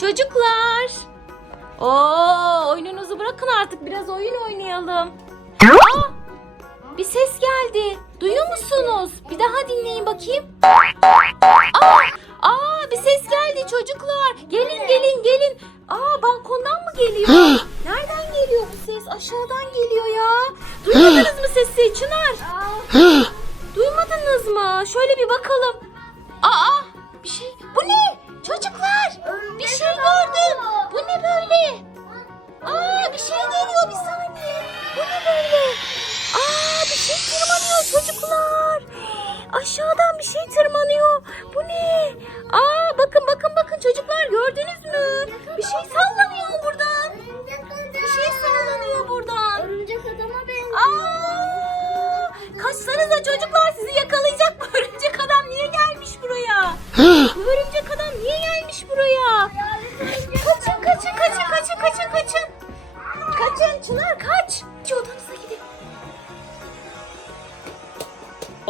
Çocuklar. Oo, oyununuzu bırakın artık biraz oyun oynayalım. Aa, bir ses geldi. Duyuyor musunuz? Bir daha dinleyin bakayım. Aa, aa bir ses geldi çocuklar. Gelin gelin gelin. Aa balkondan mı geliyor? Nereden geliyor bu ses? Aşağıdan geliyor ya. Duymadınız mı sesi Çınar? Duymadınız mı? Şöyle bir bakalım. Aa bir şey. Bu ne? Çocuklar bir şey gördüm. Bu ne böyle? Aa bir şey geliyor bir saniye. Bu ne böyle? Aa bir şey tırmanıyor çocuklar. Aşağıdan bir şey tırmanıyor. Bu ne?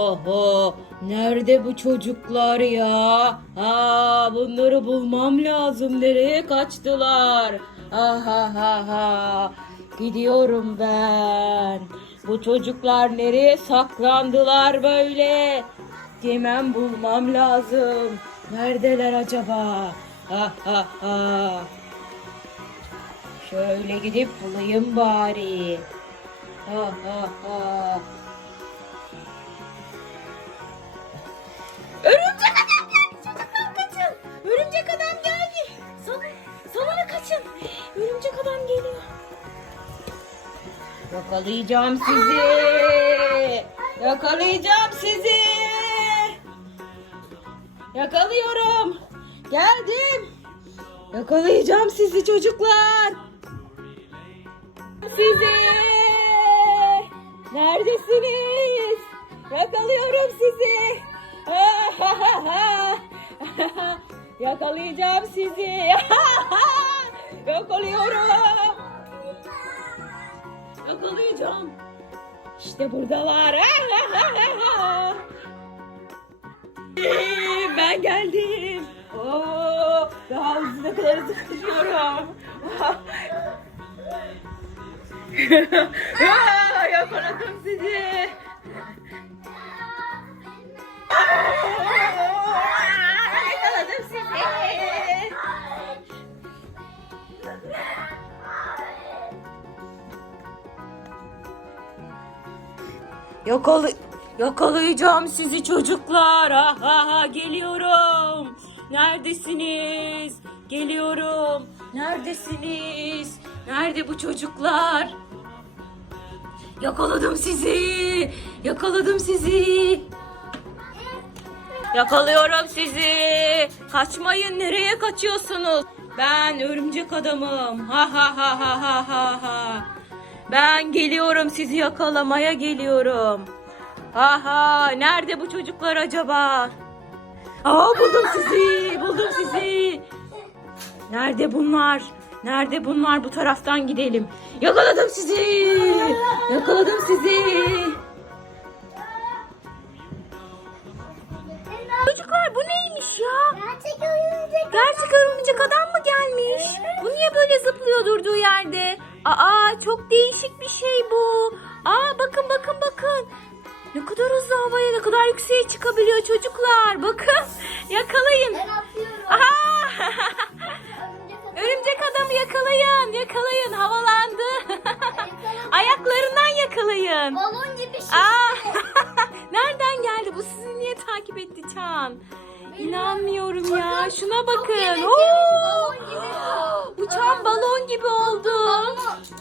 Oho, nerede bu çocuklar ya? Ha, bunları bulmam lazım. Nereye kaçtılar? Ha ha ha ha. Gidiyorum ben. Bu çocuklar nereye saklandılar böyle? Hemen bulmam lazım. Neredeler acaba? Ha ha ha. Şöyle gidip bulayım bari. Ha ha ha. Yakalayacağım sizi. Yakalayacağım sizi. Yakalıyorum. Geldim. Yakalayacağım sizi çocuklar. Sizi. Neredesiniz? Yakalıyorum sizi. Yakalayacağım sizi. Yakalıyorum. Yakalayacağım. İşte buradalar. ben geldim. Oo, daha ne kadar. Aa, Yakaladım sizi. Yakalı yakalayacağım sizi çocuklar. Ha ha ha geliyorum. Neredesiniz? Geliyorum. Neredesiniz? Nerede bu çocuklar? Yakaladım sizi. Yakaladım sizi. Yakalıyorum sizi. Kaçmayın. Nereye kaçıyorsunuz? Ben örümcek adamım. Ha ha ha ha ha ha ha. Ben geliyorum sizi yakalamaya geliyorum. Ha ha. Nerede bu çocuklar acaba? Aa buldum sizi. Buldum sizi. Nerede bunlar? Nerede bunlar? Bu taraftan gidelim. Yakaladım sizi. Yakaladım sizi. Çocuklar bu neymiş ya? Gerçek örümcek Gerçek örümcek adam mı gelmiş? Bu niye böyle zıplıyor durduğu yerde? Aa çok değişik bir şey bu. Aa bakın bakın bakın. Ne kadar hızlı havaya ne kadar yükseğe çıkabiliyor çocuklar. Bakın yakalayın. Ben atıyorum. Aa! Örümcek adam. Örümcek adamı yakalayın. Yakalayın havalandı. Ayaklarından yakalayın. Balon gibi şey. Aa! Nereden geldi? Bu sizi niye takip etti Çan? İnanmıyorum ya. Şuna bakın. Oo! Uçan balon gibi oldu.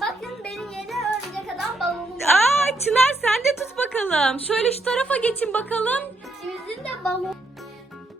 Bakın benim yeni örümcek adam balonum. Aa Çınar sen de tut bakalım. Şöyle şu tarafa geçin bakalım. İkimizin de balon.